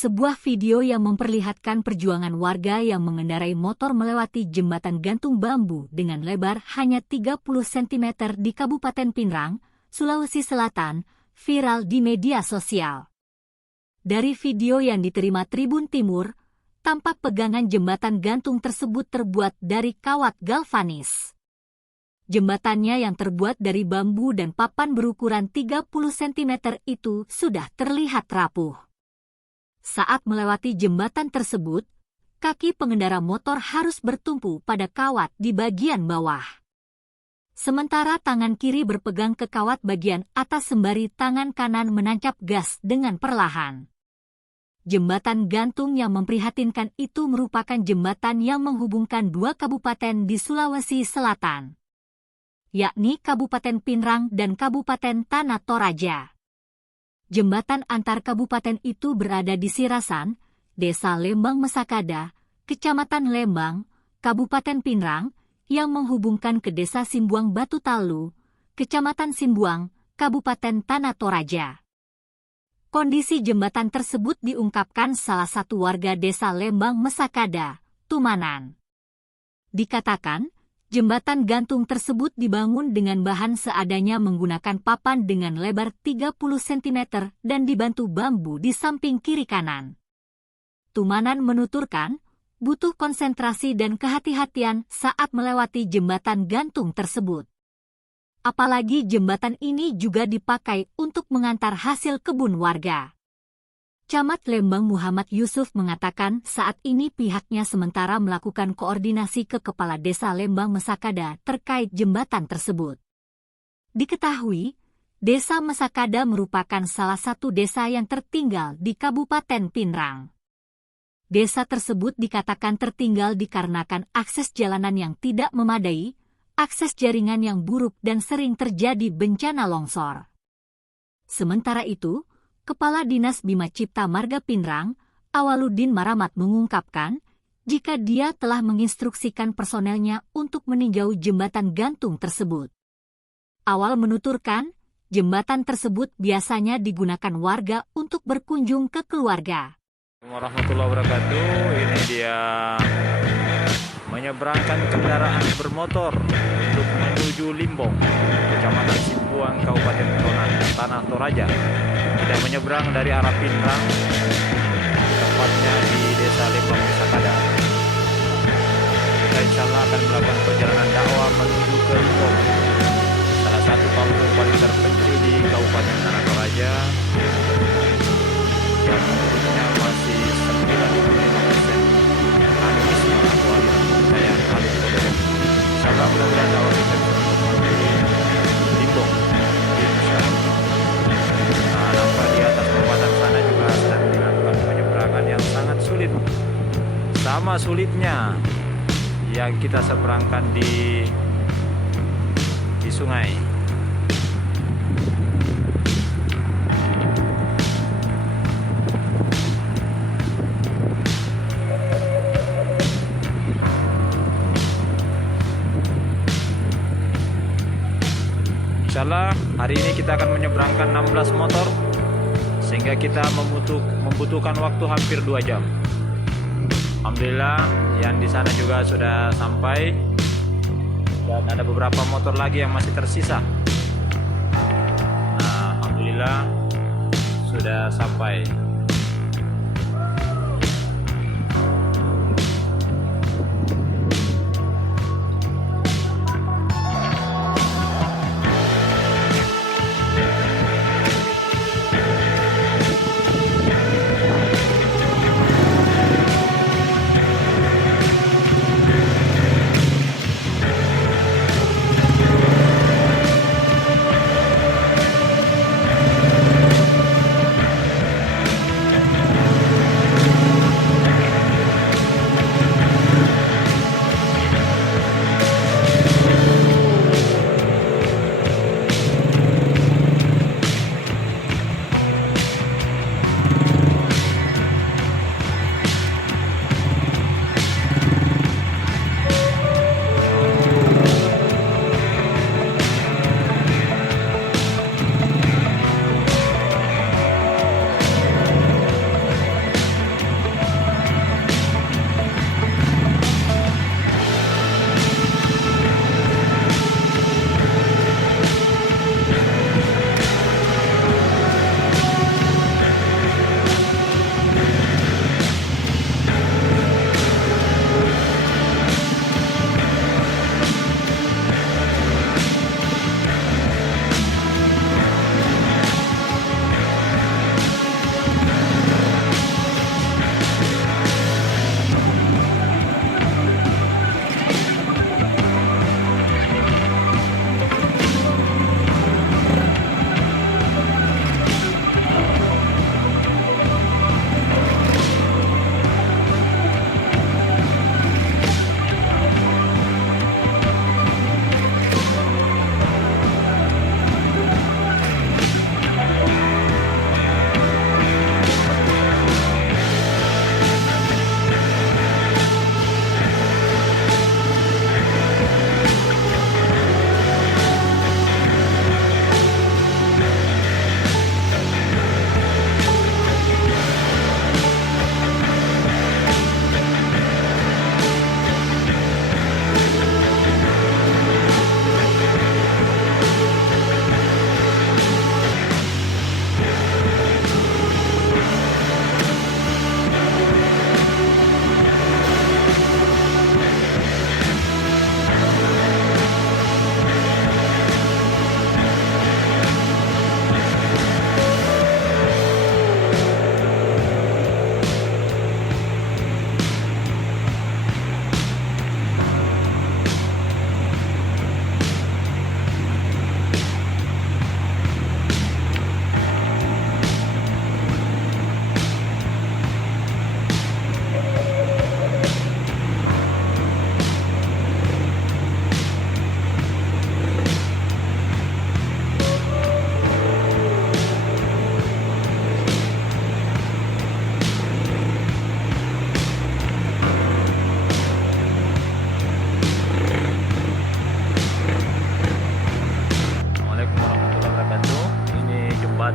Sebuah video yang memperlihatkan perjuangan warga yang mengendarai motor melewati jembatan gantung bambu dengan lebar hanya 30 cm di Kabupaten Pinrang, Sulawesi Selatan, viral di media sosial. Dari video yang diterima Tribun Timur, tampak pegangan jembatan gantung tersebut terbuat dari kawat galvanis. Jembatannya yang terbuat dari bambu dan papan berukuran 30 cm itu sudah terlihat rapuh. Saat melewati jembatan tersebut, kaki pengendara motor harus bertumpu pada kawat di bagian bawah. Sementara tangan kiri berpegang ke kawat bagian atas sembari tangan kanan menancap gas dengan perlahan. Jembatan gantung yang memprihatinkan itu merupakan jembatan yang menghubungkan dua kabupaten di Sulawesi Selatan, yakni Kabupaten Pinrang dan Kabupaten Tanah Toraja. Jembatan antar kabupaten itu berada di Sirasan, Desa Lembang Mesakada, Kecamatan Lembang, Kabupaten Pinrang, yang menghubungkan ke Desa Simbuang Batu Talu, Kecamatan Simbuang, Kabupaten Tanah Toraja. Kondisi jembatan tersebut diungkapkan salah satu warga Desa Lembang Mesakada, Tumanan. Dikatakan, jembatan gantung tersebut dibangun dengan bahan seadanya menggunakan papan dengan lebar 30 cm dan dibantu bambu di samping kiri kanan. Tumanan menuturkan, butuh konsentrasi dan kehati-hatian saat melewati jembatan gantung tersebut. Apalagi jembatan ini juga dipakai untuk mengantar hasil kebun warga. Camat Lembang Muhammad Yusuf mengatakan saat ini pihaknya sementara melakukan koordinasi ke Kepala Desa Lembang Mesakada terkait jembatan tersebut. Diketahui, Desa Mesakada merupakan salah satu desa yang tertinggal di Kabupaten Pinrang. Desa tersebut dikatakan tertinggal dikarenakan akses jalanan yang tidak memadai, akses jaringan yang buruk dan sering terjadi bencana longsor. Sementara itu, Kepala Dinas Bima Cipta Marga Pinrang, Awaludin Maramat mengungkapkan, jika dia telah menginstruksikan personelnya untuk meninjau jembatan gantung tersebut. Awal menuturkan, jembatan tersebut biasanya digunakan warga untuk berkunjung ke keluarga. Warahmatullahi wabarakatuh, ini dia menyeberangkan kendaraan bermotor untuk menuju Limbong, Kecamatan Simbuang, Kabupaten Tanah Toraja. Kita menyeberang dari arah Pinrang, tepatnya di Desa Lembang Mesakada. Kita insya Allah akan melakukan perjalanan dakwah menuju ke Limbong, salah satu kampung paling terpencil di Kabupaten Tanah Toraja, yang penduduknya masih 95% ateis atau aliran kepercayaan. Insya Allah mudah-mudahan dakwah kita bisa menuju Limbong. Nampak di atas perempatan sana juga sedang dilakukan penyeberangan yang sangat sulit. Sama sulitnya yang kita seberangkan di sungai. Insyaallah hari ini kita akan menyeberangkan 16 motor sehingga kita membutuhkan waktu hampir 2 jam. Alhamdulillah yang di sana juga sudah sampai dan ada beberapa motor lagi yang masih tersisa. Nah, alhamdulillah sudah sampai.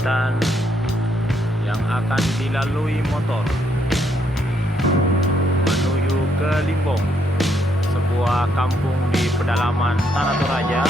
jembatan yang akan dilalui motor menuju ke Limbong, sebuah kampung di pedalaman Tanah Toraja